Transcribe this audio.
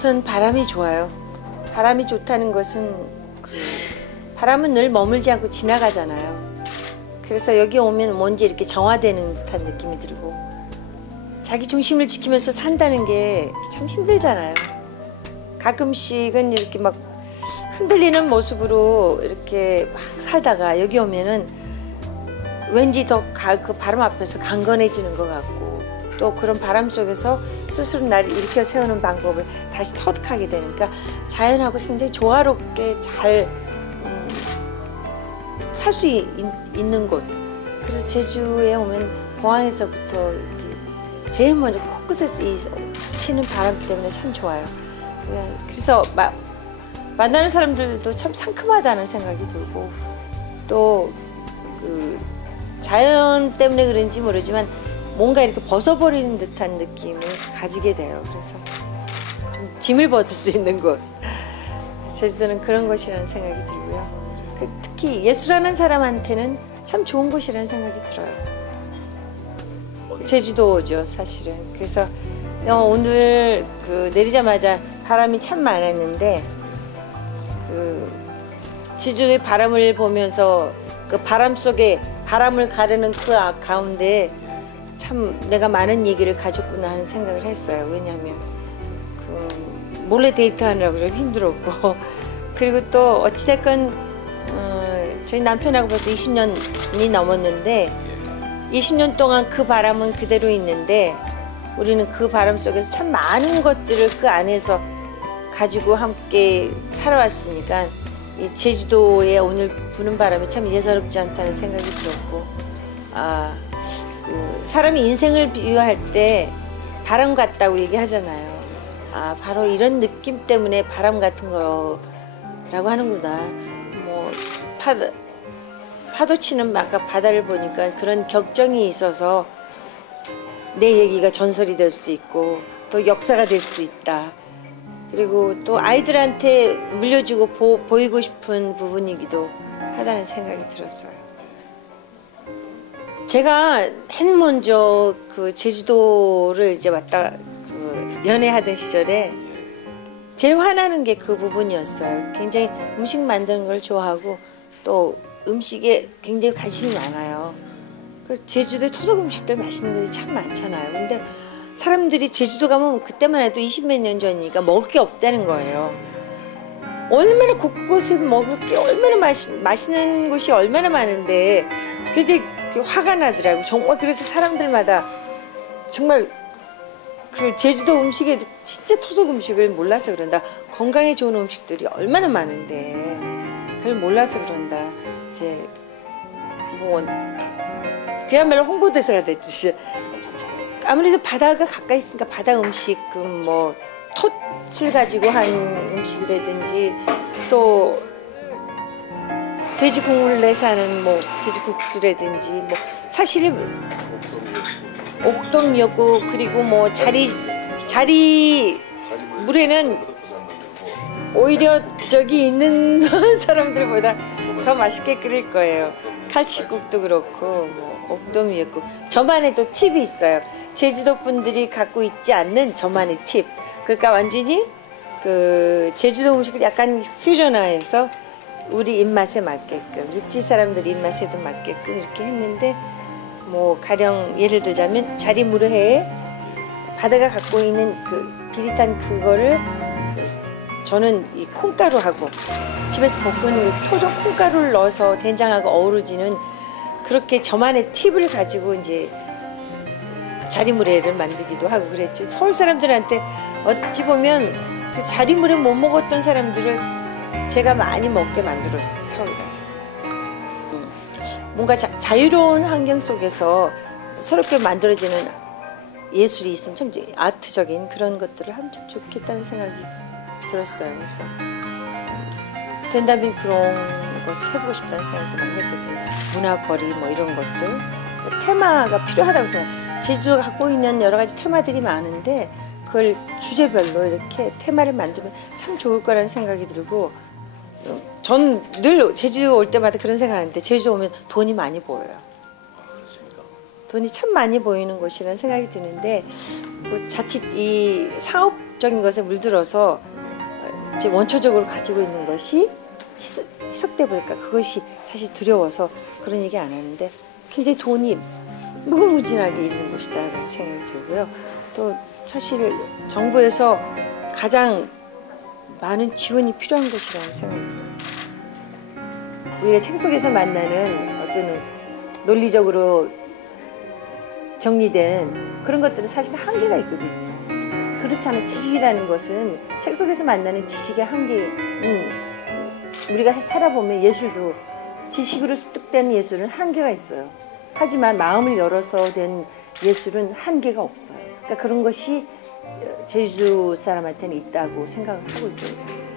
우선 바람이 좋아요. 바람이 좋다는 것은 바람은 늘 머물지 않고 지나가잖아요. 그래서 여기 오면 뭔지 이렇게 정화되는 듯한 느낌이 들고 자기 중심을 지키면서 산다는 게 참 힘들잖아요. 가끔씩은 이렇게 막 흔들리는 모습으로 이렇게 막 살다가 여기 오면은 왠지 더 그 바람 앞에서 강건해지는 것 같고 또 그런 바람 속에서 스스로 나를 일으켜 세우는 방법을 다시 터득하게 되니까 자연하고 굉장히 조화롭게 잘 살 수 있는 곳. 그래서 제주에 오면 공항에서부터 제일 먼저 코끝에서 치는 바람 때문에 참 좋아요. 그래서 만나는 사람들도 참 상큼하다는 생각이 들고 또 자연 때문에 그런지 모르지만 뭔가 이렇게 벗어버리는 듯한 느낌을 가지게 돼요. 그래서 좀 짐을 벗을 수 있는 곳. 제주도는 그런 곳이라는 생각이 들고요. 특히 예술하는 사람한테는 참 좋은 곳이라는 생각이 들어요. 제주도죠, 사실은. 그래서 오늘 내리자마자 바람이 참 많았는데 제주도의 바람을 보면서 그 바람 속에 바람을 가르는 그 가운데 참 내가 많은 얘기를 가졌구나 하는 생각을 했어요. 왜냐하면 몰래 데이트하느라고 좀 힘들었고 그리고 또 어찌됐건 저희 남편하고 벌써 20년이 넘었는데 20년 동안 그 바람은 그대로 있는데 우리는 그 바람 속에서 참 많은 것들을 그 안에서 가지고 함께 살아왔으니까 이 제주도에 오늘 부는 바람이 참 예사롭지 않다는 생각이 들었고 사람이 인생을 비유할 때 바람 같다고 얘기하잖아요. 바로 이런 느낌 때문에 바람 같은 거라고 하는구나. 뭐 파도 치는 아까 바다를 보니까 그런 격정이 있어서 내 얘기가 전설이 될 수도 있고 또 역사가 될 수도 있다. 그리고 또 아이들한테 물려주고 보이고 싶은 부분이기도 하다는 생각이 들었어요. 제가 맨 먼저 제주도를 이제 왔다 연애하던 시절에 제일 화나는 게 그 부분이었어요. 굉장히 음식 만드는 걸 좋아하고 또 음식에 굉장히 관심이 많아요. 제주도에 토속 음식들 맛있는 것이 참 많잖아요. 근데 사람들이 제주도 가면 그때만 해도 20몇 년 전이니까 먹을 게 없다는 거예요. 얼마나 곳곳에 먹을 게 얼마나 맛있는 곳이 얼마나 많은데 굉장히 화가 나더라고요. 정말 그래서 사람들마다 정말 제주도 음식에 진짜 토속 음식을 몰라서 그런다. 건강에 좋은 음식들이 얼마나 많은데 그걸 몰라서 그런다. 이제 뭐 그야말로 홍보대사가 됐지. 아무래도 바다가 가까이 있으니까 바다 음식 뭐 톳을 가지고 한 음식이라든지 또 돼지 국물 내서 하는 뭐 돼지국수라든지 뭐 사실 옥돔이었고 그리고 뭐 자리 물에는 오히려 저기 있는 사람들보다 더 맛있게 끓일 거예요. 칼치국도 그렇고 뭐 옥돔이었고 저만의 또 팁이 있어요. 제주도 분들이 갖고 있지 않는 저만의 팁. 그러니까 완전히 제주도 음식을 약간 퓨전화해서 우리 입맛에 맞게끔 육지 사람들 입맛에도 맞게끔 이렇게 했는데 뭐 가령 예를 들자면 자리무르해에 바다가 갖고 있는 비릿한 그거를 저는 이 콩가루하고 집에서 볶은 토종 콩가루를 넣어서 된장하고 어우러지는 그렇게 저만의 팁을 가지고 이제 자리무레를 만들기도 하고 그랬죠. 서울 사람들한테 어찌 보면 그 자리무레 못 먹었던 사람들을 제가 많이 먹게 만들었어요. 서울 가서. 뭔가 자유로운 환경 속에서 새롭게 만들어지는 예술이 있으면 참 아트적인 그런 것들을 하면 참 좋겠다는 생각이 들었어요. 그래서 된다면 그런 것을 해보고 싶다는 생각도 많이 했거든요. 문화거리 뭐 이런 것들 테마가 필요하다고 생각해요. 제주도가 갖고 있는 여러 가지 테마들이 많은데 그걸 주제별로 이렇게 테마를 만들면 참 좋을 거라는 생각이 들고 전 늘 제주도 올 때마다 그런 생각하는데 제주도 오면 돈이 많이 보여요. 그렇습니까? 돈이 참 많이 보이는 곳이라는 생각이 드는데 자칫 이 상업적인 것에 물들어서 이제 원초적으로 가지고 있는 것이 희석돼 버릴까, 그것이 사실 두려워서 그런 얘기 안 하는데, 굉장히 돈이 무궁무진하게 있는 곳이다라는 생각이 들고요. 또 사실 정부에서 가장 많은 지원이 필요한 곳이라는 생각이 들어요. 우리가 책 속에서 만나는 어떤 논리적으로 정리된 그런 것들은 사실 한계가 있거든요. 그렇지 않은 지식이라는 것은, 책 속에서 만나는 지식의 한계는, 우리가 살아보면 예술도 지식으로 습득된 예술은 한계가 있어요. 하지만 마음을 열어서 된 예술은 한계가 없어요. 그러니까 그런 것이 제주 사람한테는 있다고 생각을 하고 있어요, 저는.